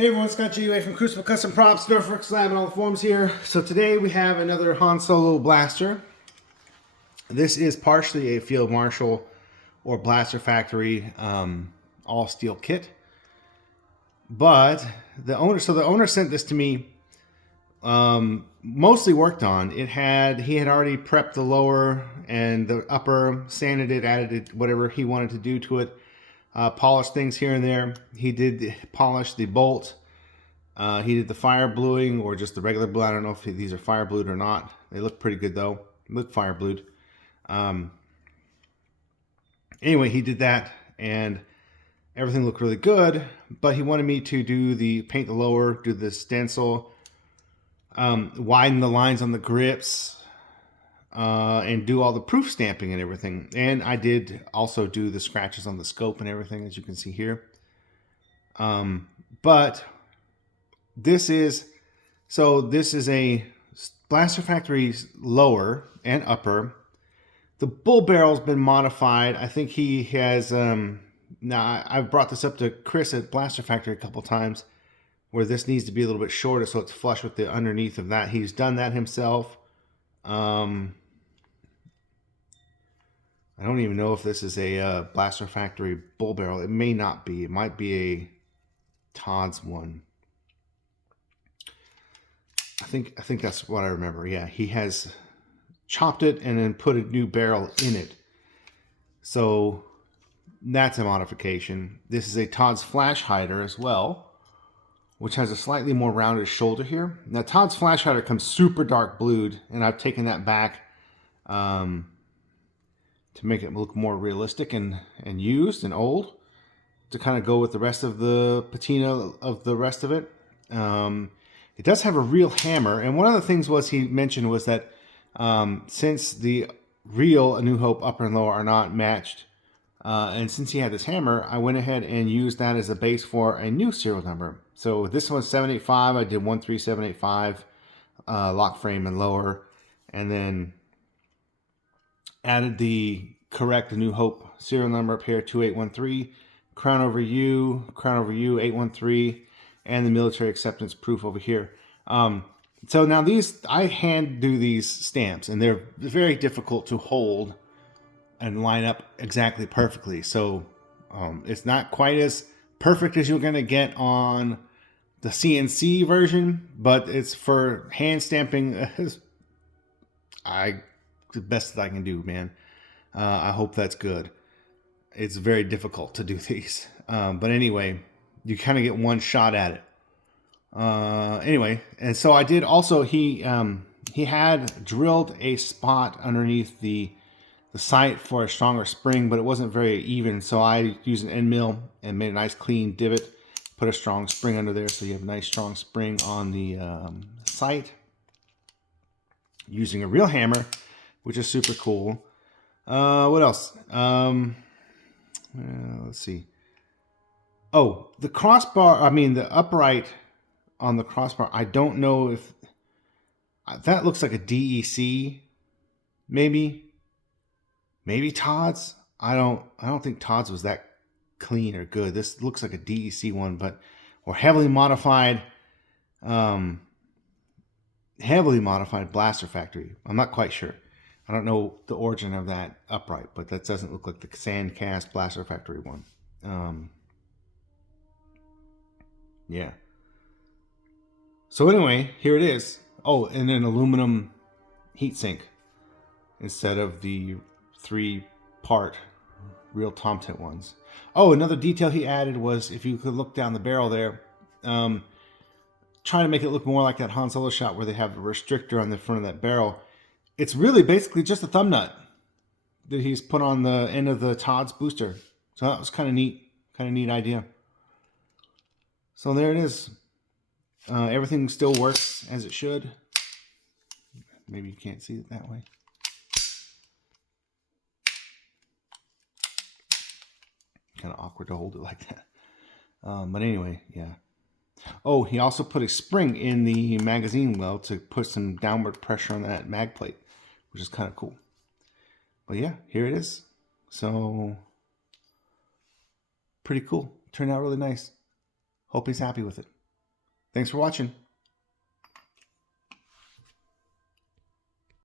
Hey everyone, Scott GUA from Crucible Custom Props, Norfolk Slam, and all the forums here. So today we have another Han Solo blaster. This is partially a Field Marshal or Blaster Factory all steel kit. But the owner sent this to me, mostly worked on. He had already prepped the lower and the upper, sanded it, added it, whatever he wanted to do to it. Polished things here and there. He did polish the bolt. He did the fire bluing or just the regular blue. I don't know if these are fire blued or not. They look pretty good though. They look fire blued. Anyway, he did that and everything looked really good, but he wanted me to do the paint the lower, do the stencil, widen the lines on the grips, and do all the proof stamping and everything. And I did also do the scratches on the scope and everything, as you can see here. But this is a Blaster Factory lower and upper. The bull barrel's been modified. I think he has, now I've brought this up to Chris at Blaster Factory a couple times, where this needs to be a little bit shorter so it's flush with the underneath of that. He's done that himself. I don't even know if this is a Blaster Factory bull barrel. It may not be. It might be a Todd's one. I think that's what I remember. Yeah, he has chopped it and then put a new barrel in it. So that's a modification. This is a Todd's Flash Hider as well, which has a slightly more rounded shoulder here. Now Todd's Flash Hider comes super dark blued, and I've taken that back to make it look more realistic and used and old, to kind of go with the rest of the patina of the rest of it. It does have a real hammer, and one of the things he mentioned was that since the real A New Hope upper and lower are not matched, and since he had this hammer, I went ahead and used that as a base for a new serial number. So this one's 785. I did 13785 lock frame and lower, and then added the correct A New Hope serial number up here, 2813, crown over U 813, and the military acceptance proof over here. So now these, I hand do these stamps, and they're very difficult to hold and line up exactly perfectly. So it's not quite as perfect as you're going to get on the CNC version, but it's for hand stamping. The best that I can do, man. I hope that's good. It's very difficult to do these. But anyway, you kind of get one shot at it. Anyway, and so I did also, he had drilled a spot underneath the sight for a stronger spring, but it wasn't very even. So I used an end mill and made a nice clean divot, put a strong spring under there. So you have a nice strong spring on the sight, using a real hammer, which is super cool. What else? Let's see. Oh, the crossbar, the upright on the crossbar, I don't know if that looks like a DEC, maybe Todd's. I don't think Todd's was that clean or good. This looks like a DEC one, or heavily modified Blaster Factory. I'm not quite sure. I don't know the origin of that upright, but that doesn't look like the sand cast Blaster Factory one. Yeah. So anyway, here it is. Oh, and an aluminum heatsink instead of the 3-part real Tomtit ones. Oh, another detail he added was, if you could look down the barrel there, trying to make it look more like that Han Solo shot where they have a restrictor on the front of that barrel. It's really basically just a thumb nut that he's put on the end of the Todd's booster. So that was kind of neat idea. So there it is. Everything still works as it should. Maybe you can't see it that way. Kind of awkward to hold it like that. But anyway, yeah. Oh, he also put a spring in the magazine well to put some downward pressure on that mag plate, which is kind of cool. But yeah, here it is. So pretty cool. Turned out really nice. Hope he's happy with it. Thanks for watching.